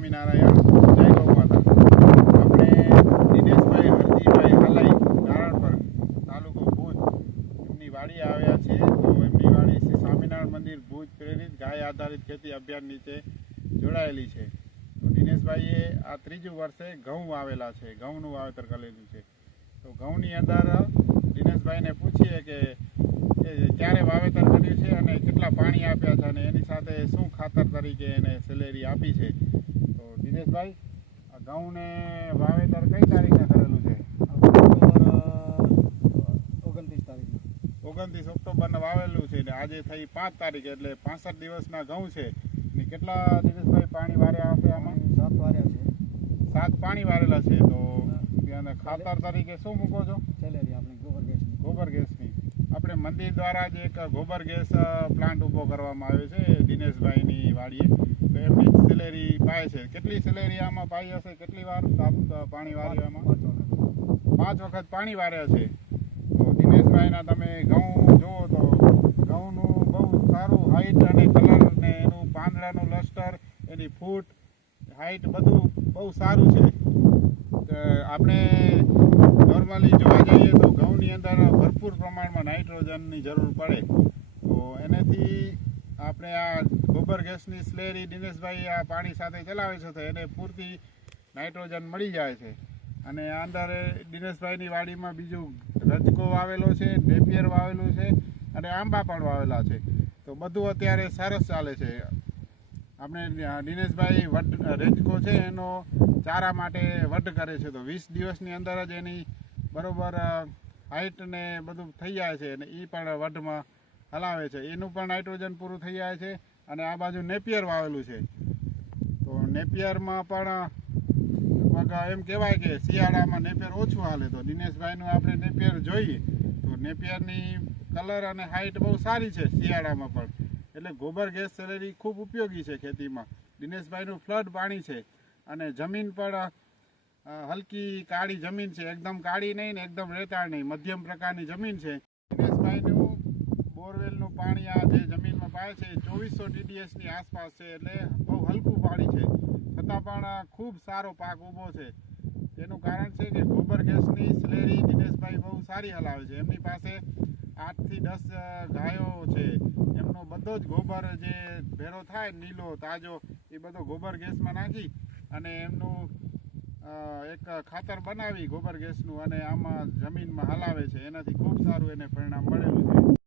સ્વામિનારાયણ, જય ગૌ માતા। આપણે દિનેશભાઈ હરજીભાઈ હાલાઈ નારણપર, તાલુકો ભુજ, એમની વાડી આવ્યા છે। તો એમની વાડી શ્રી સ્વામિનારાયણ મંદિર ભુજ પ્રેરિત ગાય આધારિત ખેતી અભિયાન નીચે જોડાયેલી છે। તો દિનેશભાઈએ આ ત્રીજું વર્ષે ઘઉં વાવેલા છે, ઘઉંનું વાવેતર કરેલું છે। તો ઘઉંની અંદર દિનેશભાઈને પૂછીએ કે ક્યારે વાવેતર કર્યું છે અને કેટલા પાણી આપ્યા છે અને એની સાથે શું ખાતર તરીકે એને સેલેરી આપી છે। તો દિનેશભાઈ, આ ઘઉંને વાવેતર કઈ તારીખે કરેલું છે? 29 ઓક્ટોબરને વાવેલું છે ને આજે થઈ 5 તારીખ, એટલે 65 દિવસના ઘઉં છે। ને કેટલા દિનેશભાઈ પાણી વાર્યા હશે આમાં? 7 વાર્યા છે। 7 પાણી વારેલા છે। તો અને ખાતર તરીકે શું મૂકો છો? સેલેરી આપણી ગોબર ગેસની આપણે મંદિર દ્વારા જ એક ગોબર ગેસ પ્લાન્ટ ઊભો કરવામાં આવ્યો છે દિનેશભાઈની વાડીએ। તો એમની સેલેરી પાય છે। કેટલી સેલેરી આમાં પાઈ હશે? કેટલી વાર પાણી વાર્યું આમાં? 5 વખત પાણી વાર્યા છે। તો દિનેશભાઈના તમે ઘઉં જુઓ તો ઘઉંનું બહુ સારું હાઈટ અને કલર ને એનું પાંદડાનું લસ્ટર, એની ફૂટ, હાઈટ બધું બહુ સારું છે। આપણે નોર્મલી જોવા જઈએ તો ઘઉંની અંદર ભરપૂર પ્રમાણમાં નાઇટ્રોજનની જરૂર પડે। તો એનાથી આપણે આ ગોબર ગેસની સ્લેરી દિનેશભાઈ આ પાણી સાથે ચલાવે છે તો એને પૂરતી નાઇટ્રોજન મળી જાય છે। અને આ અંદર દિનેશભાઈની વાડીમાં બીજું રજકો વાવેલો છે, નેપિયર વાવેલું છે અને આંબા પણ વાવેલા છે। તો બધું અત્યારે સરસ ચાલે છે। આપણે દિનેશભાઈ રજકો છે એનો ચારા માટે વઢ કરે છે। તો 20 દિવસની અંદર જ એની બરોબર હાઈટ ને બધું થઈ જાય છે અને એ પણ વઢમાં હલાવે છે, એનું પણ નાઇટ્રોજન પૂરું થઈ જાય છે। અને આ બાજુ નેપિયર વાવેલું છે। તો નેપિયરમાં પણ એમ કહેવાય કે શિયાળામાં નેપિયર ઓછું હાલે। તો દિનેશભાઈનું આપણે નેપિયર જોઈએ તો નેપિયરની કલર અને હાઈટ બહુ સારી છે શિયાળામાં પણ। એટલે ગોબર ગેસ સેલેરી ખૂબ ઉપયોગી છે ખેતીમાં। દિનેશભાઈનું ફ્લડ પાણી છે અને જમીન પણ હલકી કાળી જમીન છે, એકદમ કાળી નહીં ને એકદમ રેતાળ નહીં, મધ્યમ પ્રકારની જમીન છે। દિનેશભાઈનું બોરવેલનું પાણી આ જે જમીનમાં પાય છે 2400 TDSની આસપાસ છે, એટલે બહુ હલકું પાણી છે, છતાં પણ ખૂબ સારો પાક ઊભો છે। તેનું કારણ છે કે ગોબર ગેસની સ્લેરી દિનેશભાઈ બહુ સારી હલાવે છે। એમની પાસે 8 થી 10 ગાયો છે, એમનો બધો જ ગોબર જે ભેરો થાય નીલો તાજો એ બધો ગોબર ગેસમાં નાખી અને એમનું એક ખાતર બનાવી ગોબર ગેસનું અને આમાં જમીનમાં હલાવે છે। એનાથી ખૂબ સારું એને પરિણામ મળેલું છે।